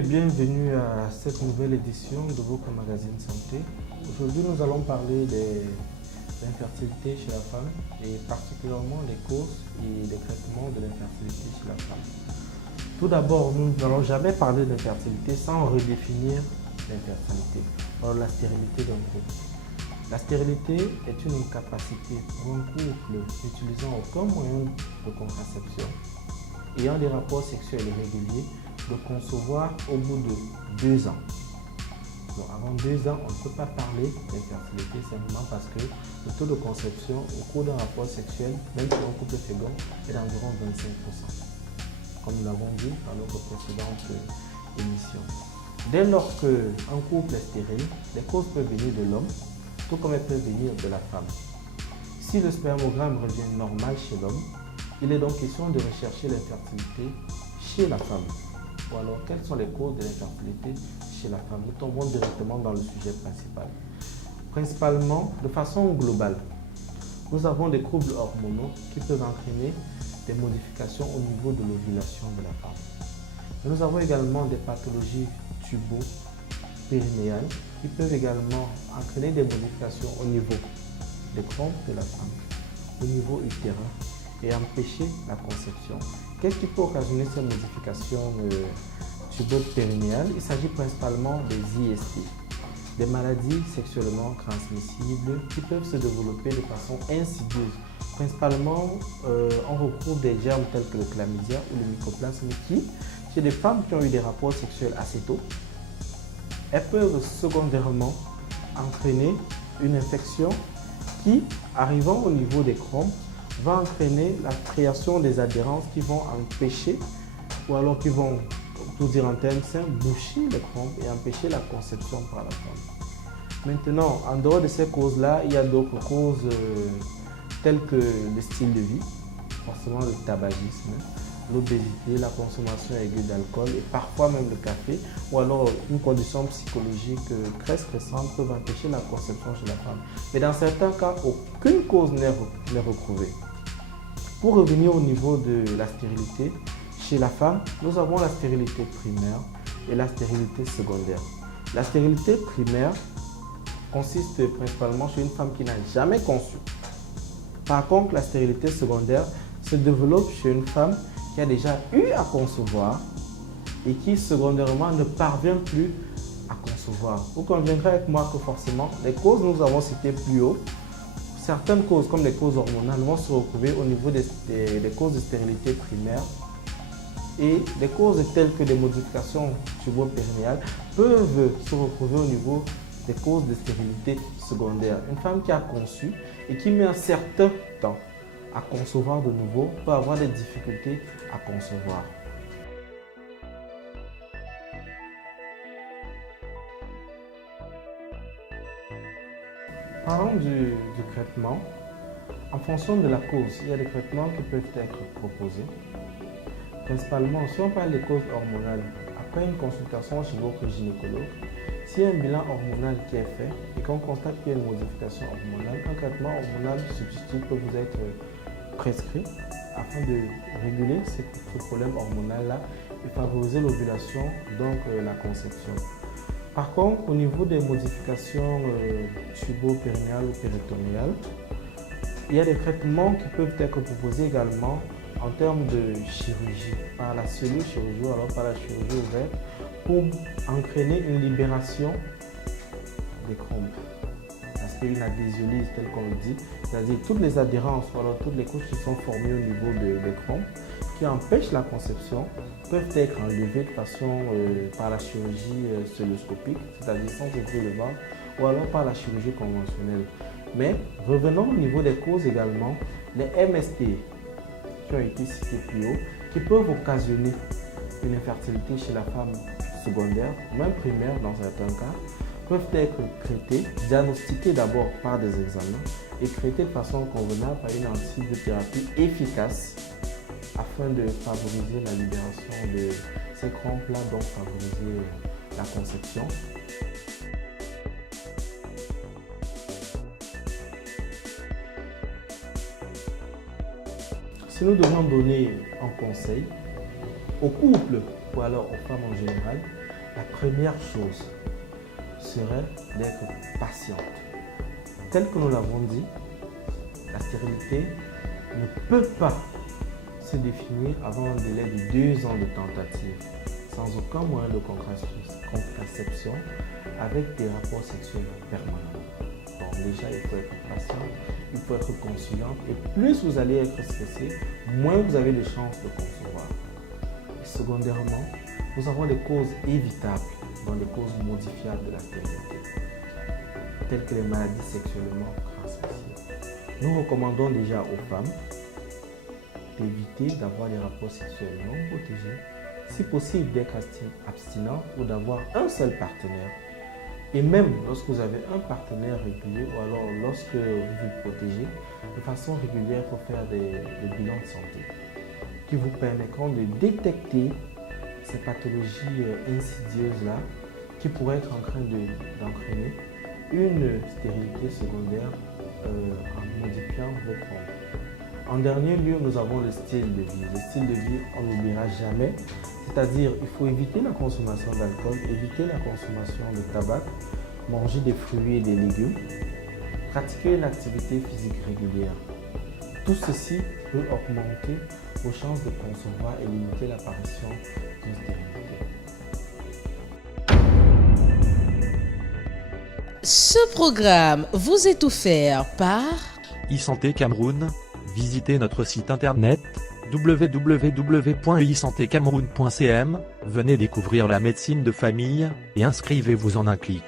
et bienvenue à cette nouvelle édition de votre magazine santé. Aujourd'hui, nous allons parler de l'infertilité chez la femme et particulièrement les causes et les traitements de l'infertilité chez la femme. Tout d'abord, nous n'allons jamais parler d'infertilité sans redéfinir l'infertilité, alors la stérilité d'un couple. La stérilité est une incapacité pour un couple n'utilisant aucun moyen de contraception, ayant des rapports sexuels irréguliers, de concevoir au bout de 2 ans. Donc, avant 2 ans, on ne peut pas parler d'infertilité simplement parce que le taux de conception au cours d'un rapport sexuel, même pour un couple fécond, est d'environ 25%, comme nous l'avons dit dans notre précédente émission. Dès lors qu'un couple est stérile, les causes peuvent venir de l'homme, tout comme elles peuvent venir de la femme. Si le spermogramme revient normal chez l'homme, il est donc question de rechercher l'infertilité chez la femme. Ou alors, quelles sont les causes de l'infertilité chez la femme? Nous tombons directement dans le sujet principal. Principalement, de façon globale, nous avons des troubles hormonaux qui peuvent entraîner des modifications au niveau de l'ovulation de la femme. Mais nous avons également des pathologies tubo-périnéales qui peuvent également entraîner des modifications au niveau des trompes de la femme, au niveau utérin, et empêcher la conception. Qu'est-ce qui peut occasionner ces modifications tubo-périnéales? Il s'agit principalement des IST, des maladies sexuellement transmissibles qui peuvent se développer de façon insidieuse. Principalement, on retrouve des germes tels que le chlamydia ou le mycoplasme qui, chez des femmes qui ont eu des rapports sexuels assez tôt, elles peuvent secondairement entraîner une infection qui, arrivant au niveau des trompes, va entraîner la création des adhérences qui vont empêcher, ou alors qui vont, pour dire en termes simples, boucher les trompes et empêcher la conception par la femme. Maintenant, en dehors de ces causes-là, il y a d'autres causes telles que le style de vie, forcément le tabagisme, l'obésité, la consommation aiguë d'alcool et parfois même le café, ou alors une condition psychologique très stressante peut empêcher la conception chez la femme. Mais dans certains cas, aucune cause n'est retrouvée. Pour revenir au niveau de la stérilité, chez la femme, nous avons la stérilité primaire et la stérilité secondaire. La stérilité primaire consiste principalement chez une femme qui n'a jamais conçu. Par contre, la stérilité secondaire se développe chez une femme qui a déjà eu à concevoir et qui secondairement ne parvient plus à concevoir. Vous conviendrez avec moi que forcément, les causes que nous avons citées plus haut, certaines causes comme les causes hormonales vont se retrouver au niveau des causes de stérilité primaire et des causes telles que des modifications tubo-périnéales peuvent se retrouver au niveau des causes de stérilité secondaire. Une femme qui a conçu et qui met un certain temps à concevoir de nouveau peut avoir des difficultés à concevoir. Parlons du traitement. En fonction de la cause, il y a des traitements qui peuvent être proposés. Principalement, si on parle des causes hormonales, après une consultation chez votre gynécologue, s'il y a un bilan hormonal qui est fait et qu'on constate qu'il y a une modification hormonale, un traitement hormonal substitut peut vous être prescrit afin de réguler ce problème hormonal-là et favoriser l'ovulation, donc la conception. Par contre, au niveau des modifications tubo-périnéales ou péritonéales, il y a des traitements qui peuvent être proposés également en termes de chirurgie, par la chirurgie ou alors par la chirurgie ouverte, pour entraîner une libération des trompes. Parce qu'il y a une adhésiolyse telle qu'on le dit, c'est-à-dire toutes les adhérences ou alors toutes les couches qui sont formées au niveau des trompes, qui empêchent la conception, peuvent être enlevées de façon par la chirurgie cœlioscopique, c'est-à-dire sans ouvrir le ventre, ou alors par la chirurgie conventionnelle. Mais revenons au niveau des causes également, les MST qui ont été cités plus haut, qui peuvent occasionner une infertilité chez la femme secondaire, même primaire dans certains cas, peuvent être traités, diagnostiqués d'abord par des examens et traités de façon convenable par une antibiothérapie efficace afin de favoriser la libération de ces trompes-là, donc favoriser la conception. Si nous devions donner un conseil aux couples ou alors aux femmes en général, La première chose serait d'être patiente. Tel que nous l'avons dit, la stérilité ne peut pas se définir avant un délai de 2 ans de tentative, sans aucun moyen de contraception, avec des rapports sexuels permanents. Donc déjà, il faut être patient, il faut être conciliant, et plus vous allez être stressé, moins vous avez de chances de concevoir. Et secondairement, nous avons des causes évitables dans les causes modifiables de la stérilité, telles que les maladies sexuellement transmissibles. Nous recommandons déjà aux femmes d'éviter d'avoir des rapports sexuels non protégés, si possible d'être abstinent ou d'avoir un seul partenaire. Et même lorsque vous avez un partenaire régulier ou alors lorsque vous vous protégez, de façon régulière, il faut faire des bilans de santé qui vous permettront de détecter ces pathologies insidieuses-là qui pourraient être en train d'entraîner une stérilité secondaire en modifiant votre hormones. En dernier lieu, nous avons le style de vie. Le style de vie, on n'oubliera jamais. C'est-à-dire, il faut éviter la consommation d'alcool, éviter la consommation de tabac, manger des fruits et des légumes, pratiquer une activité physique régulière. Tout ceci peut augmenter vos chances de concevoir et limiter l'apparition d'une stérilité. Ce programme vous est offert par e-santé Cameroun. Visitez notre site internet www.isantécameroun.cm. Venez découvrir la médecine de famille et inscrivez-vous en un clic.